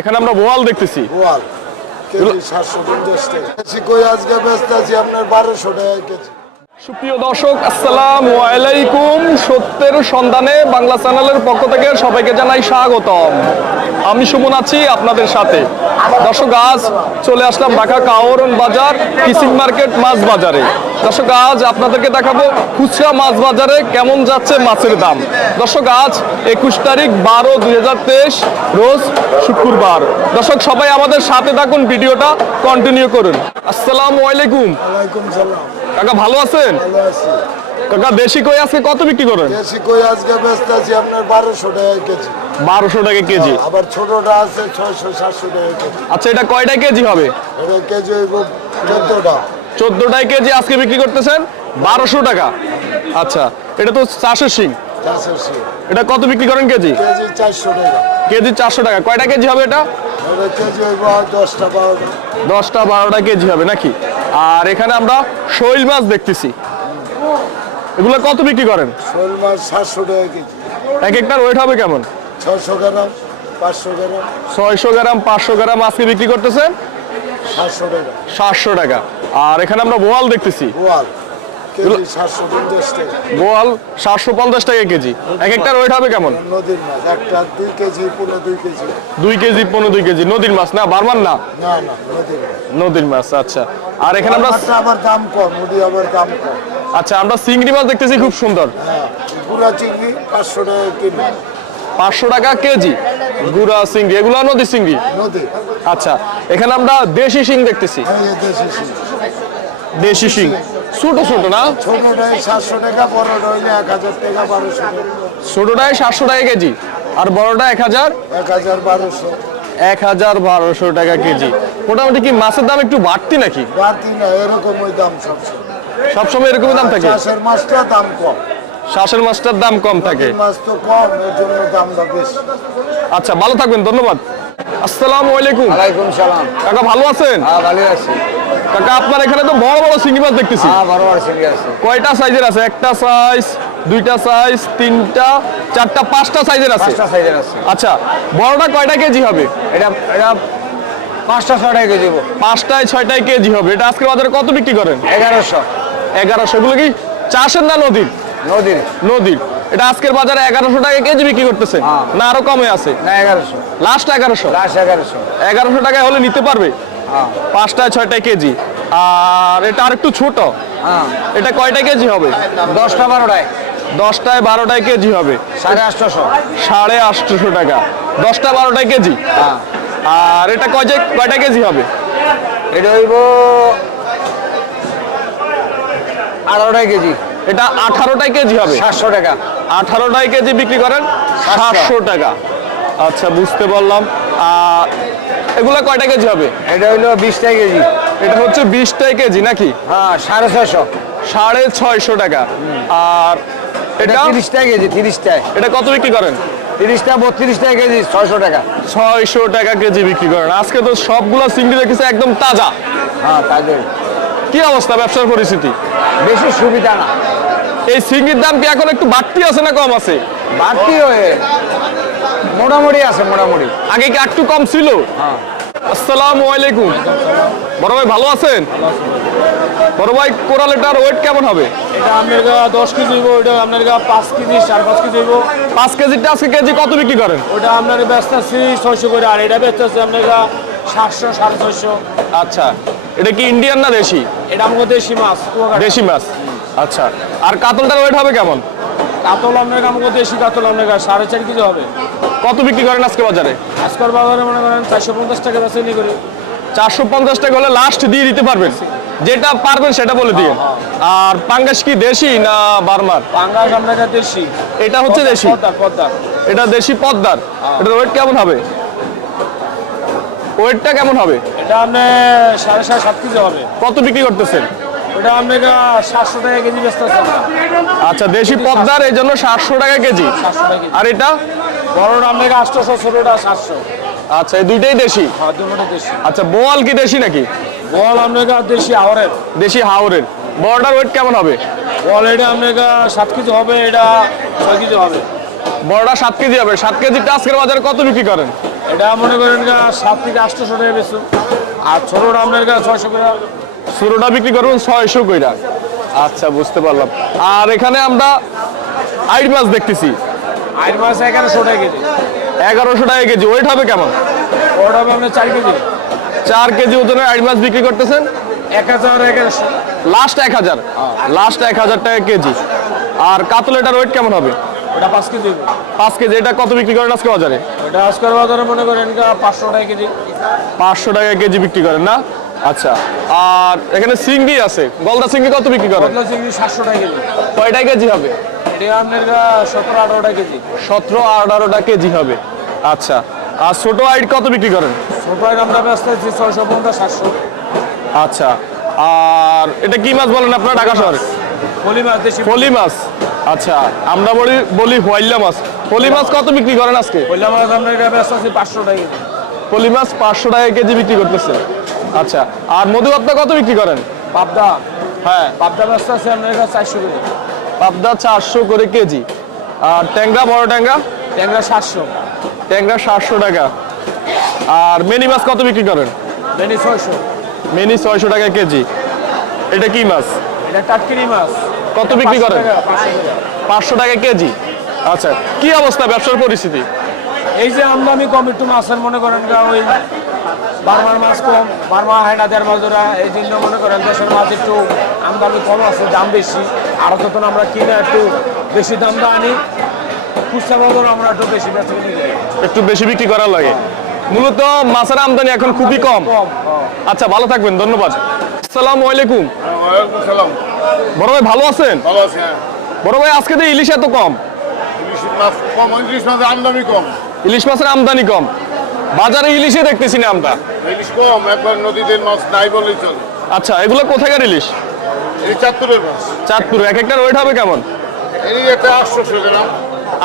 এখানে আমরা বোয়াল দেখতেছি। বোয়াল, কেজি সাতশো পঞ্চাশ আজকে ব্যস্ত আছি আপনার বারোশো টাকা কেজি। সুপ্রিয় দর্শক, আসসালাম আলাইকুম। সত্যের সন্ধানে বাংলা চ্যানেলের পক্ষ থেকে সবাইকে জানাই স্বাগতম। আমি সুমন আছি আপনাদের সাথে। দর্শক, আজ চলে আসলাম ঢাকা কাওরন বাজার কিসিং মার্কেট, মাছ বাজারে। দর্শক, আজ আপনাদেরকে দেখাবো খুচরা মাছ বাজারে কেমন যাচ্ছে মাছের দাম। দর্শক, আজ একুশ তারিখ বারো দুই রোজ শুক্রবার। দর্শক, সবাই আমাদের সাথে থাকুন, ভিডিওটা কন্টিনিউ করুন। আসসালামু ওয়ালাইকুম সালাম। কাকা ভালো আছেন? কাকা দেশি কই আজকে কত বিক্রি করেন? বেশি কই আজকে ব্যস্ত আছি আপনার বারোশো টাকা কেজি। বারোশো টাকা কেজি। আবার ছোটটা আছে ছয়শো সাতশো টাকা কেজি। আচ্ছা এটা কয়টা কেজি হবে? এটা কেজি হইব চোদ্দটা। চোদ্দটাই কেজি আজকে বিক্রি করতেছেন? বারোশো টাকা। আচ্ছা এটা তো চাষের শিং। চাষের এটা কত বিক্রি করেন কেজি? কেজি চারশো টাকা। কেজি চারশো টাকা। কয়টা কেজি হবে এটা? দশটা বারোটা কেজি হবে নাকি? আর এখানে আমরা শৈল মাছ দেখতেছি। এগুলো কত বিক্রি করেন? শোল মাছ সাতশো টাকা কেজি এক একটার ওয়েট হবে কেমন? ছশো গ্রাম পাঁচশো গ্রাম ছয়শো গ্রাম, পাঁচশো গ্রাম আজকে বিক্রি করতেছেন? সাতশো টাকা। সাতশো টাকা আর এখানে আমরা বোয়াল দেখতেছি। গোয়াল সাতশো পঞ্চাশ টাকা কেজি। এক একটার ওয়েট হবে কেমন? নদীর মাছ একটা দুই কেজি পনেরো দুই কেজি। দুই কেজি পনেরো দুই কেজি। নদীর মাছ না? বারবার না? নদীর মাছ। আচ্ছা। আর এখানে আমরা আবার দাম কম মুড়ি আবার দাম কম। আচ্ছা আমরা চিংড়ি মাছ দেখতেছি খুব সুন্দর। হ্যাঁ গুড়া চিংড়ি পাঁচশো টাকা কিলো পাঁচশো টাকা কেজি? গুড়া চিংড়ি এগুলো নদী চিংড়ি? নদী। আচ্ছা এখানে আমরা দেশি শিং দেখতেছি। হ্যাঁ দেশি শিং। ছোট ছোট না? ছোটটাই সাতশো টাকা বড়টা হইলে এক হাজার টাকা বারোশো ছোটটায় সাতশো টাকা কেজি আর বড়টা এক হাজার? এক হাজার বারোশো। এক হাজার বারোশো টাকা কেজি। মোটামুটি কি মাছের দাম একটু বাড়তি নাকি? বাড়তি না এরকম ওই দাম সবসময়। সবসময় এরকমই দাম থাকে? চাষের মাছটা দাম কম। শ্বাসের মাছটার দাম কম থাকে। মাছ তো কম এর জন্য দামটা বেশি। আচ্ছা ভালো থাকবেন ধন্যবাদ। আসসালামু আলাইকুম। ওয়ালাইকুম সালাম। কাকা ভালো আছেন? হ্যাঁ ভালো আছি। কাকা আপনার এখানে তো বড় বড় চিংড়ি মাছ দেখতেছি। হ্যাঁ বড় বড় সিঙ্গি আছে। কয়টা সাইজের আছে? একটা সাইজ দুইটা সাইজ তিনটা চারটা পাঁচটা সাইজের আছে? পাঁচটা সাইজের আছে। আচ্ছা বড়টা কয়টা কেজি হবে? এটা এটা পাঁচটা ছয় টাকা কেজি পাঁচটায় ছয়টায় কেজি হবে। এটা আজকের বাজারে কত বিক্রি করেন? এগারোশো। এগারোশো। এগুলো কি চাষের না নদীর? নদীর। নদীর। এটা আজকের বাজারে এগারোশো টাকা কেজি বিক্রি করতেছে। হ্যাঁ। না আরও কমে আছে। না এগারোশো। লাস্ট এগারোশো। লাস্ট এগারোশো। এগারোশো টাকায় হলে নিতে পারবে। হ্যাঁ। পাঁচটায় ছয়টায় কেজি। আর এটা আর একটু ছোট। হ্যাঁ। এটা কয়টা কেজি হবে? দশটা বারোটায়। দশটায় বারোটায় কেজি হবে। সাড়ে আটশোশো। সাড়ে আটশোশো টাকা। দশটা বারোটায় কেজি? হ্যাঁ। আর এটা কয় কয়টা কেজি হবে? এটা হইব আঠারোটায় কেজি। এটা আঠারোটায় কেজি হবে। সাতশো টাকা। আঠারোটায় কেজি বিক্রি করেন সাতশো টাকা। আচ্ছা বুঝতে পারলাম। এগুলা কয়টা কেজি হবে? এটা হইল বিশটায় কেজি। এটা হচ্ছে বিশটায় কেজি নাকি? হ্যাঁ সাড়ে ছয়শো। সাড়ে ছয়শো টাকা। আর এটা? তিরিশটায় কেজি তিরিশটায় এটা কত বিক্রি করেন? তিরিশটা বত্রিশটায় কেজি ছয়শো টাকা। ছয়শো টাকা কেজি বিক্রি করেন। আজকে তো সবগুলো চিংড়ি দেখেছে একদম তাজা। হ্যাঁ তাদের কি অবস্থা ব্যবসার পরিস্থিতি? বেশি সুবিধা না। এই চিংড়ির দাম কি এখন একটু বাড়তি আছে না কম আছে? বাড়তি হয়ে মোটামুটি আছে মোটামুটি। আগে কি একটু কম ছিল? হ্যাঁ। আসসালামু আলাইকুম। বড় ভাই ভালো আছেন? বড় ভাই কোরাল এটার ওয়েট কেমন হবে? এটা আপনার গা দশ কেজি হইব ওইটা আপনার গা পাঁচ কেজি চার পাঁচ কেজি হইব। পাঁচ কেজিটা আজকে কেজি কত বিক্রি করেন? ওটা আপনার ব্যস্ত আছি ছয়শো করে আর এটা ব্যস্ত আছে আপনার গা সাতশো সাড়ে ছয়শো। আচ্ছা। এটা কি ইন্ডিয়ান না দেশি? এটা আমাকে দেশি মাছ। দেশি মাছ। আচ্ছা আর কাতলটার ওয়েট হবে কেমন? কাতল আপনার গা আমাকে দেশি কাতল আপনার সাড়ে চার কেজি হবে। কত বিক্রি করেন আজকে বাজারে? আজকাল বাজারে মনে করেন চারশো পঞ্চাশ টাকা নি করি। চারশো পঞ্চাশ টাকা হলে লাস্ট দিয়ে দিতে পারবেন। যেটা পারবেন সেটা বলে দিয়ে আর পাঙ্গাস কি দেশি না বার্মার? পাঙ্গাস আপনার গা দেশি। এটা হচ্ছে দেশি। পদ্মার এটা দেশি পদ্মার। এটার ওয়েট কেমন হবে? ওয়েটটা কেমন হবে? এটা আপনার সাড়ে সাড়ে সাত কেজি হবে। কত বিক্রি করতেছেন? ওটা আপনার সাতশো টাকা কেজি আছে। আচ্ছা দেশি পদ্মার এই জন্য সাতশো টাকা কেজি। টাকা কেজি। আর এটা? বড়টা গা আটশোশো ছোটোটা সাতশো। আচ্ছা এই দুইটাই দেশি? হ্যাঁ দেশি। আচ্ছা বোয়াল কি দেশি নাকি? আপনার গা দেশি আওয়ারের দেশি হাওরের। বড়টার ওয়েট কেমন হবে? বল এটা গা সাত কেজি হবে এটা ছয় কেজি হবে। বড়টা সাত কেজি হবে। সাত কেজিটা আজকের বাজারে কত বিক্রি করেন? এটা মনে করেন সাত থেকে আটশোশো টাকা বেশি আর ছোটোটা আপনার ছয়শো করে। ষোলোটা বিক্রি করবেন ছয়শো কইরা। আচ্ছা বুঝতে পারলাম। আর এখানে আমরা আইট মাছ দেখতেছি। আট মাছ এগারোশো টাকা কেজি। এগারোশো টাকা কেজি। ওয়েট হবে কেমন? ওটা হবে আপনার চার কেজি। চার কেজি ওজনের আইট মাছ বিক্রি করতেছেন? এক হাজার এগারোশো। লাস্ট এক হাজার। লাস্ট এক হাজার টাকা কেজি। আর কাতল এটার ওয়েট কেমন হবে? ওটা পাঁচ কেজি পাঁচ কেজি। এটা কত বিক্রি করেন আজকে বাজারে? ওটা আজকের বাজারে মনে করেন পাঁচশো টাকা কেজি। পাঁচশো টাকা কেজি বিক্রি করেন না? আচ্ছা আর এখানে সিঙ্গি আছে। গলদা সিঙ্গি কত বিক্রি করেন? পটলা চিংড়ি সাতশো টাকা কেজি। কয়টা কেজি হবে? এটা আপনার গা সতেরো আঠারো টাকা কেজি। সতেরো আঠারোটা কেজি হবে। আচ্ছা আর ছোট আইট কত বিক্রি করেন? ছোটো আমরা ব্যস্ত আছি ছয়শো পঞ্চাশ সাতশো। আচ্ছা আর এটা কি মাছ বলেন আপনার ঢাকা শহরে? পলি মাছ ফলি মাছ। আচ্ছা আমরা বলি বলি হোয়াইল্লা মাছ। ফলি মাছ কত বিক্রি করেন আজকে? পয়লা মাছ আপনার গা ব্যস্ত আছি পাঁচশো টাকা কেজি। ফলি মাছ পাঁচশো টাকা কেজি বিক্রি করতেছে। আচ্ছা আর মধু মধুপাত্তা কত বিক্রি করেন? পাবদা। হ্যাঁ। পাবদা ব্যস্ত আছে আপনার গা চারশো কেজি পাবদা চারশো করে কেজি। আর ট্যাংরা বড় ট্যাংরা? ট্যাংরা সাতশো। ট্যাংরা সাতশো টাকা। আর মিনি মাছ কত বিক্রি করেন? বেনি ছয়শো। মিনি ছয়শো টাকা কেজি। এটা কি মাছ? এটা টাটকিনি মাছ। কত বিক্রি করেন? পাঁচশো টাকা। কেজি। আচ্ছা কি অবস্থা ব্যবসার পরিস্থিতি? এই যে আমদানি কম একটু মাছের মনে করেন ওই বারমার মাছ কম বারমা হাইনা দেড় মাছ ধরা এই জন্য মনে করেন দেশের মাছ একটু আমদানি কম আছে দাম বেশি। আরও যখন আমরা কিনে একটু বেশি দাম দা আনি খুচরা বাজারে আমরা একটু বেশি বেচা একটু বেশি বিক্রি করার লাগে। মূলত মাছের আমদানি এখন খুবই কম। কম আচ্ছা ভালো থাকবেন ধন্যবাদ। আসসালামু আলাইকুম। ওয়ালাইকুম সালাম বড় ভাই ভালো আছেন? হ্যাঁ। বড় ভাই আজকে তো ইলিশ এত কম। ইলিশ মাছ কম ইলিশ মাছের আমদানি কম। ইলিশ মাছের আমদানি কম। বাজারে ইলিশে দেখতেছি না আমরা। ইলিশ কম একবার নদীতে মাছ নাই বলেই চলে। আচ্ছা এগুলো কোথাকার ইলিশ? এই চাঁদপুরের মাছ। চাঁদপুর এক একটার ওয়েট হবে কেমন? এই একটা আটশোশো গ্রাম।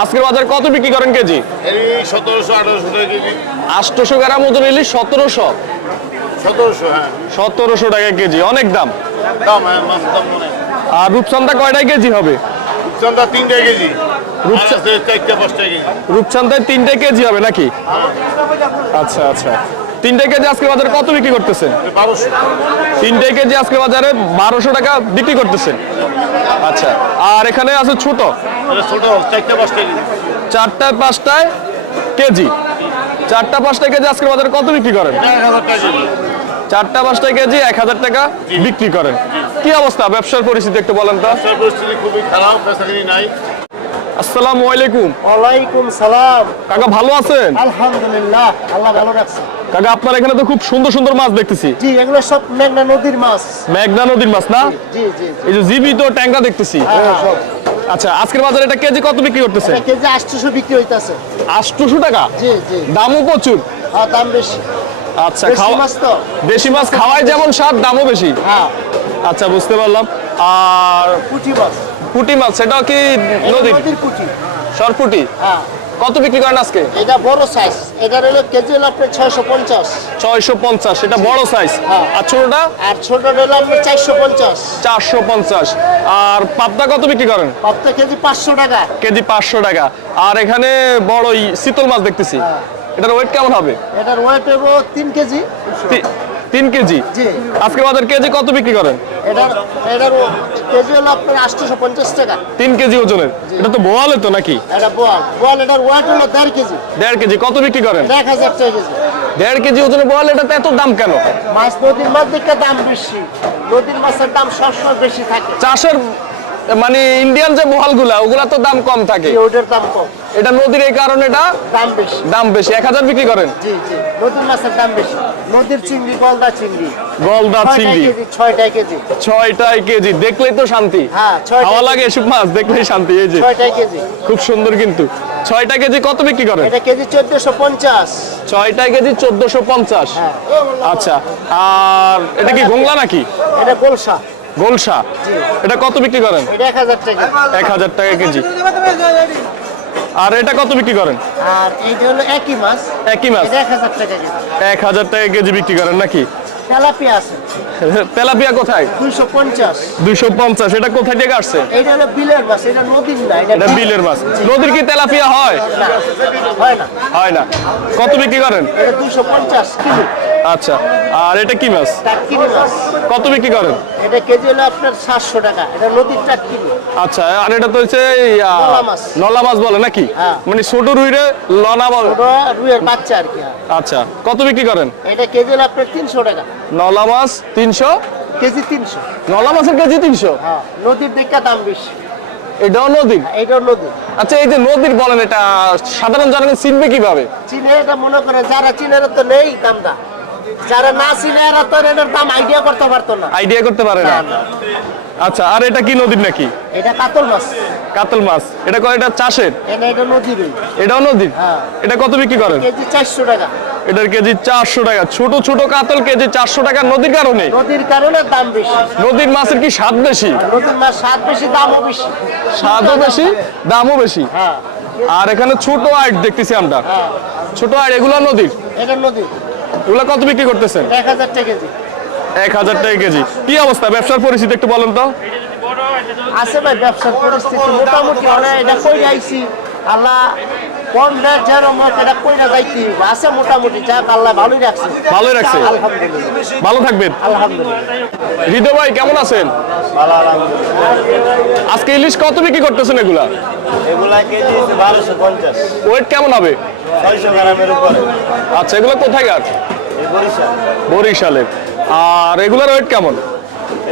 আজকের বাজারে কত বিক্রি করেন কেজি? এই সতেরোশো আঠারোশো টাকা কেজি। আটশোশো গ্রাম ওজন ইলিশ সতেরোশো? সতেরোশো হ্যাঁ। সতেরোশো টাকা কেজি অনেক দাম। দাম হ্যাঁ মাছ দাম মনে আর রূপচান্দা কয়টায় কেজি হবে? রূপচান্দা তিনটা কেজি। রূপচা- আর আছে চারটা পাঁচটা কেজি রূপচান্দায় তিনটে কেজি হবে নাকি? আচ্ছা আচ্ছা। তিনটে কেজি আজকে বাজারে কত বিক্রি করতেছেন? তিনটে কেজি আজকে বাজারে বারোশো টাকা বিক্রি করতেছেন। আচ্ছা আর এখানে আছে ছোট। চারটায় পাঁচটায় কেজি। চারটা পাঁচটা কেজি আজকে বাজারে কত বিক্রি করেন? চারটা পাঁচটা কেজি এক হাজার টাকা বিক্রি করেন। কি অবস্থা? ব্যবসার পরিস্থিতি একটু বলেন তো। পরিস্থিতি খুবই খারাপ নাই। আসসালামু আলাইকুম। ওয়ালাইকুম সালাম। কাকা ভালো আছেন? আলহামদুলিল্লাহ আল্লাহ ভালো রাখছে। কাকা আপনার এখানে তো খুব সুন্দর সুন্দর মাছ দেখতেছি। জি এগুলো সব মেঘনা নদীর মাছ। মেঘনা নদীর মাছ না? জি জি এই যে জীবিত ট্যাংরা দেখতেছি। হ্যাঁ, আচ্ছা আজকের বাজারে এটা কেজি কত বিক্রি করতেছে? কেজি আটশোশো বিক্রি হইতাছে। আটশোশো টাকা? জি জি। দামও প্রচুর। আর দাম বেশি। আচ্ছা খাওয়া মাছ তো। দেশি মাছ খাওয়াই যেমন স্বাদ দামও বেশি। হ্যাঁ। আচ্ছা বুঝতে পারলাম। আর পুঁটি মাছ। পুঁটি মাছ সেটাও কি নদীর? পুঁটি। সরপুটি? হ্যাঁ। কত বিক্রি করেন আজকে? এটা বড় সাইজ এটার হলো কেজি হলো আপনার ছয়শো পঞ্চাশ। ছয়শো পঞ্চাশ সেটা বড় সাইজ হ্যাঁ। আর ছোটটা? আর ছোটটা হলো আপনার চারশো পঞ্চাশ। চারশো পঞ্চাশ। আর পাবদা কত বিক্রি করেন? পাবদা কেজি পাঁচশো টাকা। কেজি পাঁচশো টাকা। আর এখানে বড় শীতল মাছ দেখতেছি। এটার ওয়েট কেমন হবে? এটার ওয়েট হলো তিন কেজি। তি- তিন কেজি? জি। আজকে বাজার কেজি কত বিক্রি করেন? এটার কেজি হলো আপনার আটশোশো পঞ্চাশ টাকা। তিন কেজি ওজনের? এটা তো বোয়ালে তো নাকি? এটা বোয়াল। বোয়াল এটার ওয়েট হলো দেড় কেজি। দেড় কেজি কত বিক্রি করেন? এক হাজার টাকা কেজি। দেড় কেজি বোয়াল এটাতে এত দাম কেন? মাছ নদীর মাছ দাম বেশি। নদীর মাছের দাম সবসময় বেশি থাকে। চাষের মানে ইন্ডিয়ান যে বোয়ালগুলা ওগুলা তো দাম কম থাকে। ওটার দাম কম। এটা নদীর এই কারণে এটা দাম বেশি। দাম বেশি। এক হাজার বিক্রি করেন? জি জি নদীর মাছের দাম বেশি। নদীর চিংড়ি গলদা চিংড়ি। গলদা চিংড়ি। কেজি ছয়টায় কেজি। ছয়টায় কেজি। দেখলেই তো শান্তি। হ্যাঁ খাওয়া লাগে এসব মাছ দেখলেই শান্তি এই যে। ছয়টায় কেজি। খুব সুন্দর কিন্তু। ছয়টা কেজি কত বিক্রি করেন? এটা কেজি চোদ্দশো পঞ্চাশ। ছয়টা কেজি চোদ্দশো পঞ্চাশ। হ্যাঁ। আচ্ছা আর এটা কি গোংলা নাকি? এটা গোলসা। গোলসা। এটা কত বিক্রি করেন? এটা টাকা। এক হাজার টাকা কেজি। আর এটা কত বিক্রি করেন? আর এইটা হলো একই মাছ। একই মাছ? এটা এক হাজার টাকা কেজি। এক হাজার টাকা কেজি বিক্রি করেন নাকি? তেলাপিয়া আছে। তেলাপিয়া কোথায়? দুইশো পঞ্চাশ। দুইশো পঞ্চাশ এটা কোথায় থেকে আসছে? এটা হলো বিলের মাছ এটা নদীর না এটা বিলের মাছ নদীর কি তেলাপিয়া হয়? হয় না। হয় না। কত বিক্রি করেন? এটা দুইশো পঞ্চাশ কিলো। আচ্ছা আর এটা কি মাছ? টাটকিনি মাছ। কত বিক্রি করেন? এটা কেজি হলো আপনার সাতশো টাকা এটা নদীর টাটকিনি আচ্ছা আর এটা তো হচ্ছে নলা মাছ। বলে নাকি? হ্যাঁ। মানে ছোট রুইরে লনা বলে। রুইয়ের বাচ্চা আর কি আচ্ছা কত বিক্রি করেন? এটা কেজি হলো আপনার তিনশো টাকা। নলা মাছ তিনশো? কেজি তিনশো। নলা মাছের কেজি তিনশো? হ্যাঁ নদীর দিকটা দাম বেশি। এটাও নদীর? এইটাও নদী আচ্ছা এই যে নদীর বলেন এটা সাধারণ জনগণ চিনবে কীভাবে? চিনে এটা মনে করে যারা চিনের তো নেই দামটা। যারা না চিনে এরা তো এটার দাম আইডিয়া করতে পারতো না। আইডিয়া করতে পারে না। আচ্ছা আর এটা কি নদীর নাকি? এটা কাতল মাছ। কাতল মাছ। এটা কয় এটা চাষের? এটা এটা নদীর এটাও নদীর? হ্যাঁ। এটা কত বিক্রি করেন? কেজি চারশো টাকা। এটার কেজি চারশো টাকা। ছোট ছোট কাতল কেজি চারশো টাকা নদীর কারণে। নদীর কারণে দাম বেশি। নদীর মাছের কি স্বাদ বেশি? নদীর মাছ স্বাদ বেশি দামও বেশি। স্বাদও বেশি দামও বেশি। হ্যাঁ। আর এখানে ছোট আইট দেখতেছি আমরা। হ্যাঁ। ছোট আইট এগুলো নদীর? এটা নদী। এগুলো কত বিক্রি করতেছেন? এক হাজার টাকা কেজি। এক হাজার টাকা কেজি। কি অবস্থা? ব্যবসার পরিস্থিতি একটু বলেন তো। আছে ভাই ব্যবসার পরিস্থিতি মোটামুটি অনেক এটা কই যাইছি আল্লাহ কম রেট যেন এটা কইরা যাইতি আছে মোটামুটি যাক আল্লাহ ভালোই রাখছে। ভালোই রাখছে। আলহামদুলিল্লাহ। ভালো থাকবেন। আলহামদুলিল্লাহ। হৃদয় ভাই কেমন আছেন? আজকে ইলিশ কত বিক্রি করতেছেন এগুলা? এগুলা কেজি বারোশো পঞ্চাশ। ওয়েট কেমন হবে? ছয়শো গ্রামের উপরে। আচ্ছা এগুলো কোথায় গাছ? বরিশাল। বরিশালের আর এগুলোর ওয়েট কেমন?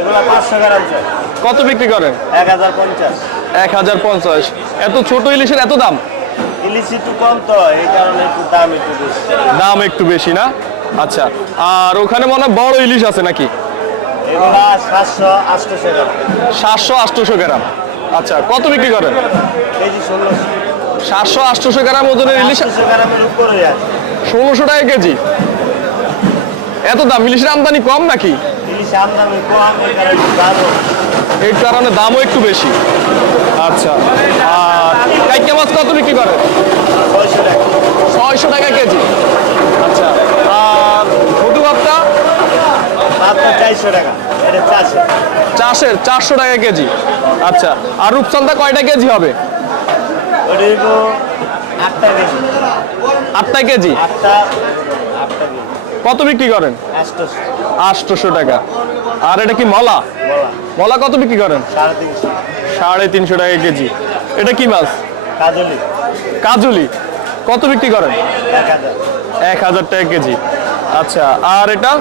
এগুলা পাঁচশো গ্রাম কত বিক্রি করেন? এক হাজার পঞ্চাশ। এক হাজার পঞ্চাশ। এত ছোট ইলিশের এত দাম? ইলিশ একটু কম তো এই কারণে একটু দাম একটু বেশি। দাম একটু বেশি না? আচ্ছা আর ওখানে মনে হয় বড় ইলিশ আছে নাকি? সাতশো আটশোশো গ্রাম। সাতশো আটশোশো গ্রাম। আচ্ছা কত বিক্রি করেন? কেজি ষোলোশো। সাতশো আটশোশো গ্রাম ওজনের ইলিশ ষোলোশো টাকা কেজি? এত দাম ইলিশের আমদানি কম নাকি? ইলিশ আমদানি কম এই কারণে দামও একটু বেশি। আচ্ছা। আর কাইকা মাছ কত বিক্রি করেন ছয়শো টাকা ছয়শো টাকা কেজি। আচ্ছা। আর মধু ভাতটা চারশো টাকা চাষের চারশো টাকা কেজি। আচ্ছা। আর রূপচন্দা কয়টা কেজি হবে? আটটা কেজি আটটা কেজি। আটটা আটটা কেজি। কত বিক্রি করেন? আটশোশো টাকা। আর এটা কি মলা? মলা কত বিক্রি করেন? সাড়ে তিনশো টাকা কেজি। এটা কি মাছ? কাজলি। কত বিক্রি করেন? এক হাজার টাকা কেজি। আচ্ছা আর এটা?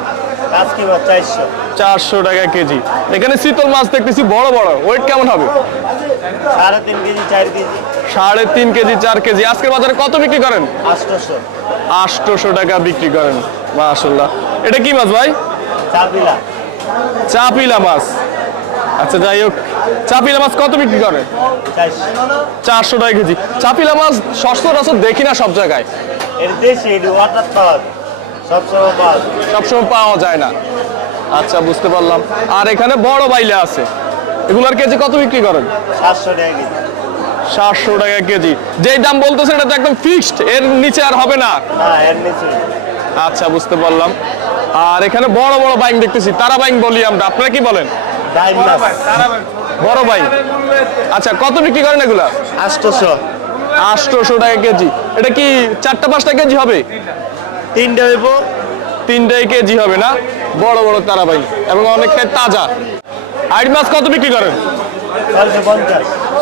চারশো টাকা কেজি। এখানে শীতল মাছ দেখতেছি, বড় বড়। ওয়েট কেমন হবে? সাড়ে তিন কেজি, চার কেজি। আজকের বাজারে কত বিক্রি করেন? আটশোশো টাকা বিক্রি করেন। মাশাল্লাহ এটা কি মাছ ভাই? চাপিলা। চাপিলা মাছ। আচ্ছা যাই হোক। চাপিলা মাছ কত বিক্রি করে? চারশো। টাকা কেজি। চাপিলা মাছ সচরাচর দেখি না সব জায়গায়। সবসময় পাওয়া যায়। না। আচ্ছা বুঝতে পারলাম। আর এখানে বড় বাইলে আছে। এগুলার কেজি কত বিক্রি করেন? সাতশো টাকা কেজি। সাতশো টাকা কেজি। যেই দাম বলতেছে এটা তো একদম ফিক্সড এর নিচে আর হবে না। না এর নিচে। আচ্ছা বুঝতে পারলাম। আর এখানে বড় বড় বাইং দেখতেছি। তারা বাইক বলি আমরা। আপনারা কি বলেন? বড় বাইক আচ্ছা কত বিক্রি করেন এগুলা? আটশোশো। আটশোশো টাকা কেজি। এটা কি চারটা পাঁচটা কেজি হবে? তিনটে হইব। তিনটাই কেজি হবে না? বড় বড় তারা বাইং। এবং অনেকটাই তাজা। আইড মাছ কত বিক্রি করেন?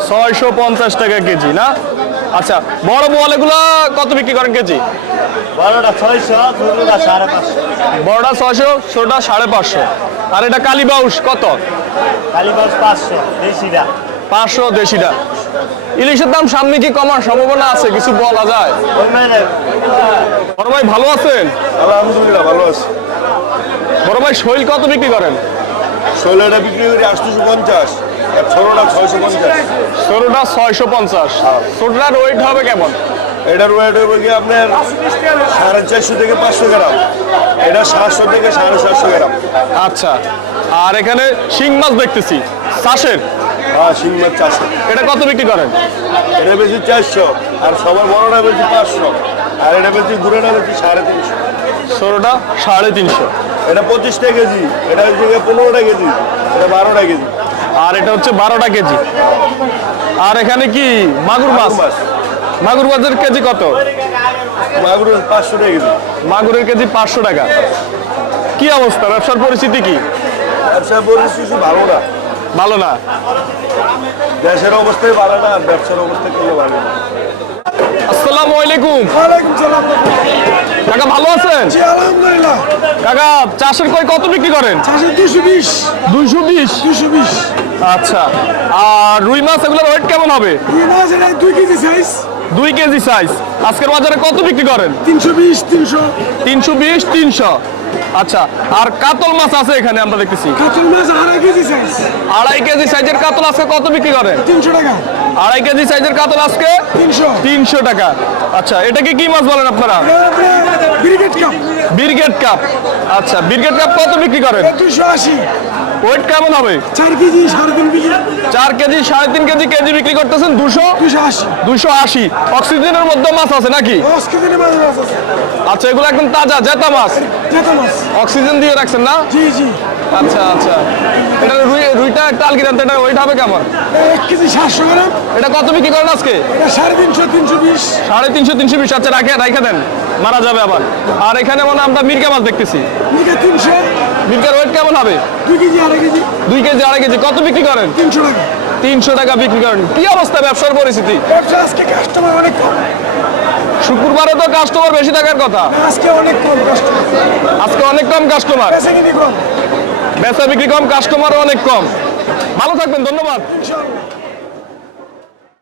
ছয়শো পঞ্চাশ। টাকা কেজি না? আচ্ছা বড় বোয়ালেগুলো কত বিক্রি করেন কেজি? বড়টা ছয়শো ছোটটা সাড়ে পাঁচশো। বড়টা ছয়শো ছোটটা সাড়ে পাঁচশো। আর এটা কালীবাউস কত? কালীবাস পাঁচশো দেশিটা। পাঁচশো দেশিটা। ইলিশের দাম সামনে কি কমার সম্ভাবনা আছে? কিছু বলা যায়? বড় ভাই ভালো আছেন? আলহামদুলিল্লাহ ভালো আছে। বড় ভাই শৈল কত বিক্রি করেন? ষোলোটা বিক্রি করি আটশোশো পঞ্চাশ। ষোলোটা ছয়শো পঞ্চাশ। ষোলোটা ছয়শো পঞ্চাশ। ছোটটার ওয়েট হবে কেমন? এটার ওয়েট হবে কি আপনার সাড়ে চারশো থেকে পাঁচশো গ্রাম। এটা সাতশো থেকে সাড়ে সাতশো গ্রাম। আচ্ছা। আর এখানে শিং মাছ দেখতেছি। চাষের? হ্যাঁ শিং মাছ চারশো এটা কত বিক্রি করেন? এটা বেশি চারশো। আর সবার বড়টা বেশি পাঁচশো। আর এটা বলছি গুড়াটা বলছি সাড়ে তিনশো। ষোলোটা সাড়ে তিনশো। এটা পঁচিশটা কেজি। এটা হচ্ছে পনেরোটা কেজি। এটা বারোটা কেজি। আর এটা হচ্ছে বারোটা কেজি। আর এখানে কি? মাগুর মাছ। মাগুর মাছের কেজি কত? মাগুর পাঁচশো টাকা কেজি। মাগুরের কেজি পাঁচশো টাকা। কি অবস্থা? ব্যবসার পরিস্থিতি কি? ব্যবসার পরিস্থিতি ভালো না। ভালো না? দেশের অবস্থায় ভালো না ব্যবসার অবস্থা কি ভালো না আসসালামু আলাইকুম। কাকা ভালো আছেন? আলহামদুলিল্লাহ। কাকা চাষের কই কত বিক্রি করেন? চাষে দুশো বিশ। দুইশো বিশ? দুশো বিশ। আচ্ছা। আর রুই মাছ এগুলোর ওয়েট কেমন হবে? দুই মাছ এটা দুই কেজি সাইজ দুই কেজি সাইজ আজকের বাজারে কত বিক্রি করেন? তিনশো বিশ তিনশো। তিনশো বিশ তিনশো। আচ্ছা আর কাতল মাছ আছে এখানে আমরা দেখতেছি। কাতল মাছ আড়াই কেজি সাইজ আড়াই কেজি সাইজের কাতল আজকে কত বিক্রি করে? তিনশো টাকা। আড়াই কেজি সাইজের কাতল আজকে তিনশো। তিনশো টাকা। আচ্ছা এটাকে কি মাছ বলেন আপনারা? Brigade carp. Brigade carp. আচ্ছা বিরগেট কাপ কত বিক্রি করেন? দুশো আশি। ওয়েট কেমন হবে? চার কেজি সাড়ে তিন কেজি। চার কেজি সাড়ে তিন কেজি কেজি বিক্রি করতেছেন দুশো? দুশো আশি। অক্সিজেনের মধ্যে মাছ আছে নাকি? আচ্ছা এগুলো একদম তাজা জেতা মাছ? অক্সিজেন দিয়ে রাখছেন না? জি জি। আচ্ছা আচ্ছা। এটা রুই রুইটা একটা আলগিরান এটা ওয়েট হবে কেমন? এক কেজি সাতশো গ্রাম। এটা কত বিক্রি করেন আজকে? সাড়ে তিনশো তিনশো বিশ। সাড়ে তিনশো তিনশো বিশ। আচ্ছা রাখে রাখে দেন। মারা যাবে আবার। আর এখানে মনে আমরা মির্কা মাছ দেখতেছি। তিনশো। মির্কার ওয়েট কেমন হবে? দুই কেজি আড়াই কেজি। দুই কেজি আড়াই কেজি। কত বিক্রি করেন? তিনশো টাকা। তিনশো টাকা বিক্রি করেন। কি অবস্থা ব্যবসার পরিস্থিতি? ব্যবসা আজকে কাস্টমার অনেক কম। শুক্রবারে তো কাস্টমার বেশি থাকার কথা। আজকে অনেক কম কাস্টমার আজকে অনেক কম কাস্টমার বেচা কিনি কম। বেচা বিক্রি কম কাস্টমারও অনেক কম। ভালো থাকবেন ধন্যবাদ।